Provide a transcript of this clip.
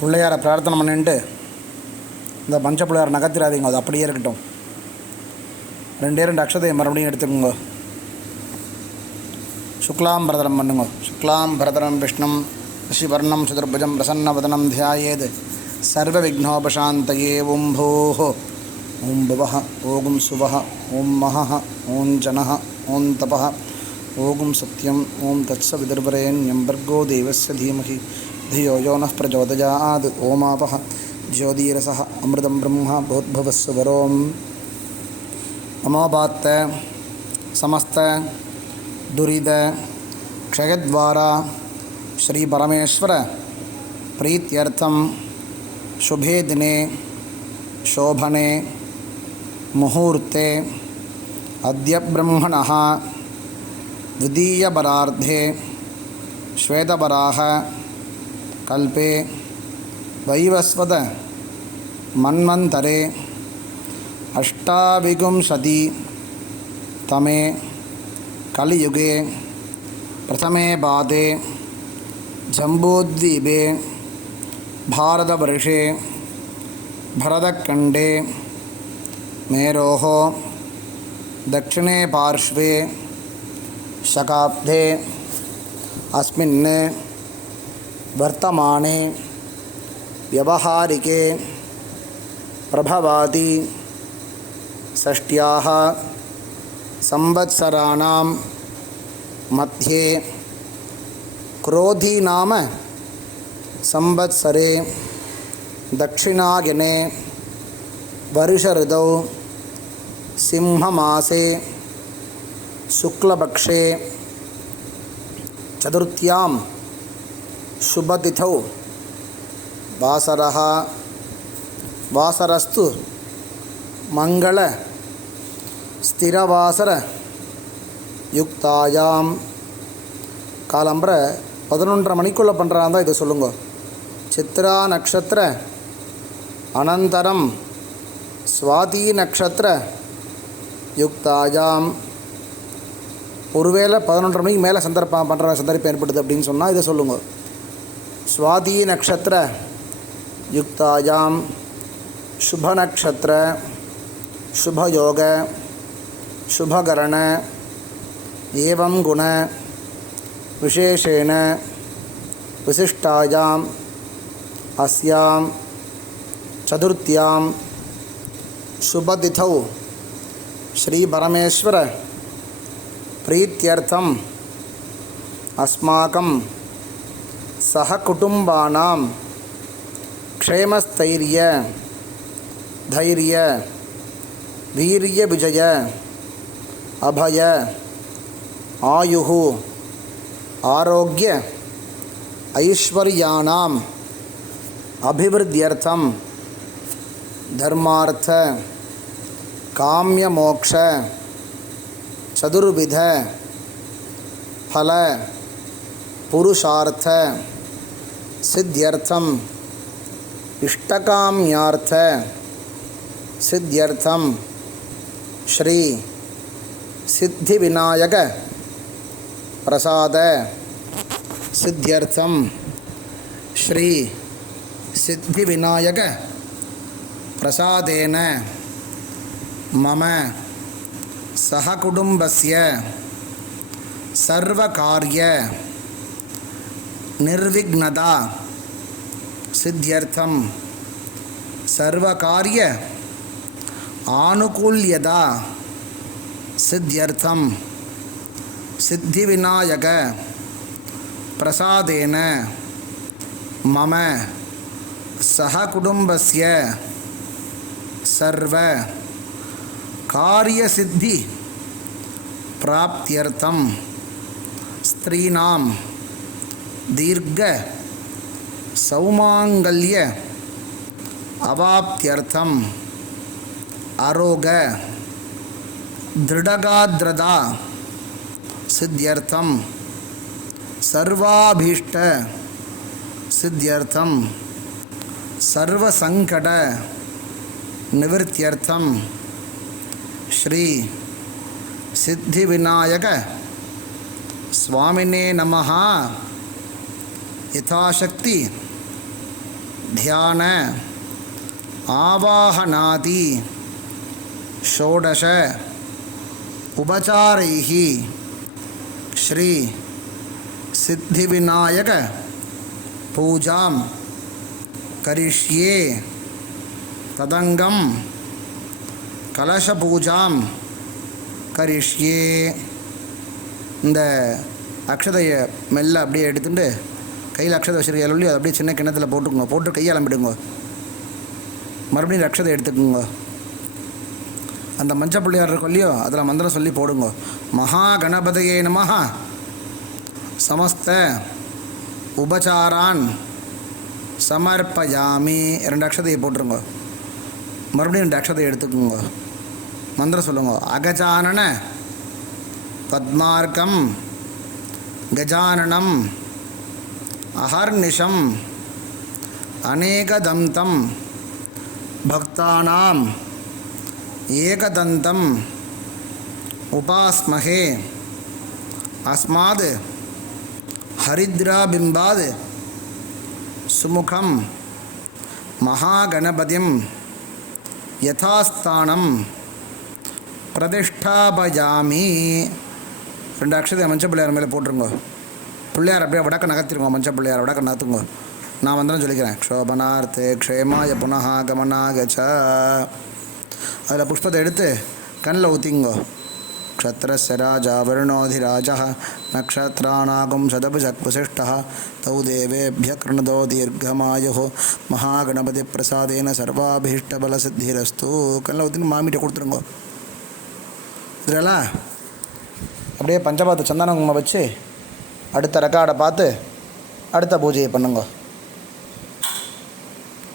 பிள்ளையாரை பிரார்த்தனை பண்ணிட்டு இந்த பஞ்ச பிள்ளையார் நகர்த்திடாதீங்க. அது அப்படியே இருக்கட்டும். ரெண்டே ரெண்டு அக்ஷதையை மறுபடியும் எடுத்துக்கோங்க. சுக்லாம் பரதரம் பண்ணுங்க. சுக்லாம் பரதரம் விஷ்ணும் ரிஷிவர்ணம் சுதர்புஜம் பிரசன்னவதனம் தியாயேது. சர்வ விக்னோபசாந்தயே ஓம் பூஹ ஓம் பவ ஓகும் சுவஹ ஓம் மஹ ஓம் ஜனஹ ஓம் தப ஓகும் சத்யம் ஓம் தத்சவிதிர்வரேன் எம்பர்கோ தேவஸ்ய தீமகி. धियो यो नः प्रचोदयात्। ओमापः ज्योतिरसः अमृतं ब्रह्म भूद्भुवस्सुवरोम् अमोपात्त, समस्त, दुरिद, क्षयद्वारा, श्रीपरमेश्वर, प्रीत्यर्थं, शुभे दिने, शोभने, मुहूर्ते, अद्य ब्रह्मणः, द्वितीयपरार्धे, श्वेतपराः कल्पे वैवस्वत मन्वन्तरे अष्टाविंशति तमे कलियुगे प्रथमे पादे जम्बूद्वीपे भारतवर्षे भरतखण्डे मेरोः दक्षिणे पार्श्वे शकाब्दे अस्मिन् वर्तमाने व्यवहारिके प्रभवाति षष्ट्याः संवत्सराणां मध्ये क्रोधी नाम संवत्सरे दक्षिणायने वर्षऋतौ सिंहमासे शुक्लपक्षे चतुर्थ्यां शुभतिथौ वासरः वासरस्तु மங்கள ஸ்திரவாசர யுக்தாயாம் காலம்பர பதினொன்றரை மணிக்குள்ளே பண்ணுறாங்க தான் இதை சொல்லுங்க சித்ரா நக்ஷத்திர அனந்தரம் சுவாதி நக்ஷத்திர யுக்தாயாம் ஒருவேளை பதினொன்றரை மணிக்கு மேலே சந்தர்ப்பம் பண்ணுற சந்தர்ப்பம் ஏற்படுது அப்படின்னு சொன்னால் இதை சொல்லுங்க स्वाति नक्षत्र युक्तायाम शुभ नक्षत्र शुभ योग शुभकरण, एवं गुण, विशेषेण विशिष्टायाम् अस्यां, चतुर्थ्यां, शुभतिथौ, श्रीपरमेश्वर, प्रीत्यर्थम् अस्माकं सहकुटुम्बानां क्षेमस्थैर्य, धैर्य वीर्य विजय अभय, आयुः, आरोग्य ऐश्वर्याणाम् अभिवृद्ध्यर्थं, धर्मार्थ, काम्यमोक्ष, चतुर्विध, फल, पुरुषार्थ सिद्ध्यर्थम। इष्टकाम्यार्थ। सिद्ध्यर्थम। श्री सिद्धिविनायक। प्रसाद। सिद्ध्यर्थम। श्री सिद्धिविनायक। प्रसादेन। मम। सहकुटुम्बस्य। सर्वकार्य। நிர்விக்னதா சித்தியர்த்தம். சர்வகாரிய ஆனுகூல்யதா சித்தியர்த்தம். சித்தி விநாயக பிரசாதேன மம சக குடும்பஸ்ய சர்வ காரியசித்தி பிராப்தியர்த்தம். ஸ்திரீனாம் தீர்க்க சௌமாங்கல்ய அவாப்தியர்த்தம். ஆரோக திருடகாதிரதா சித்தியர்த்தம். சர்வாபீஷ்ட சித்தியர்த்தம். சர்வசங்கட நிவர்த்தியர்த்தம். ஸ்ரீ சித்தி விநாயக சுவாமினே நமஹா. யதாசக்தி தியான ஆவாகநாதி ஷோடச உபச்சாரைஹி ஸ்ரீ சித்திவிநாயக பூஜாம் கரிஷ்யே ததங்கம் கலசபூஜாம் கரிஷ்யே இந்த அக்ஷதையை மெல்ல அப்படியே எடுத்துட்டு கையில் அக்ஷதை வச்சிருக்க சொல்லி அதை அப்படியே சின்ன கிணத்துல போட்டுக்கோங்க. போட்டு கையை அலம்பிடுங்க மறுபடியும் அக்ஷதை எடுத்துக்கோங்க. அந்த மஞ்சள் பிள்ளையார் இருக்கும் இல்லையோ அதில் மந்திரம் சொல்லி போடுங்க. மகா கணபதியே நமஹா. சமஸ்த உபசாரான் சமர்ப்பயாமி. ரெண்டு அக்ஷதையை போட்டுருங்க. மறுபடியும் ரெண்டு அக்ஷதையை எடுத்துக்கோங்க. மந்திரம் சொல்லுங்க. அகஜானன பத்மார்க்கம் கஜானனம் அஹர்நிஷம் அநேகதந்தம் பக்தானாம் ஏகதந்தம் உபாஸ்மகே அஸ்மாத் ஹரித்ராபிம்பாத் சுமுகம் மகாகணபதிம் யதாஸ்தானம் பிரதிஷ்டாபயாமி. ரெண்டு அக்ஷதை மஞ்சள் பிள்ளையார் மேலே போட்டிருங்கோ. பிள்ளையார் அப்படியே வடக்க நகர்த்திருங்க மஞ்சள் பிள்ளையார் வடக்க நகர்த்துங்க. நான் வந்தேன்னு சொல்லிக்கிறேன். க்ஷோபனார்த்தே க்ஷேமாய புனகா கமனாகச்சா அதில் புஷ்பத்தை எடுத்து கண்ணில் ஊற்றிங்கோ க்ஷத்திரஸ்ய ராஜா வருணோதிராஜ நக்ஷத்ராணாகும் சதபுசக்வசிஷ்டா தௌ தேவேபிய கிருணதோ தீர்க்கமாயு மகாகணபதி பிரசாதேன சர்வாபீஷ்டபல சித்திரஸ்து கண்ணில் ஊற்றின்னு மாமிட்ட கொடுத்துருங்கோ. இதிலலாம் அப்படியே பஞ்சபாத்த சந்தானகுமா வச்சு அடுத்த ரெக்கார்டை பார்த்து அடுத்த பூஜையை பண்ணுங்க.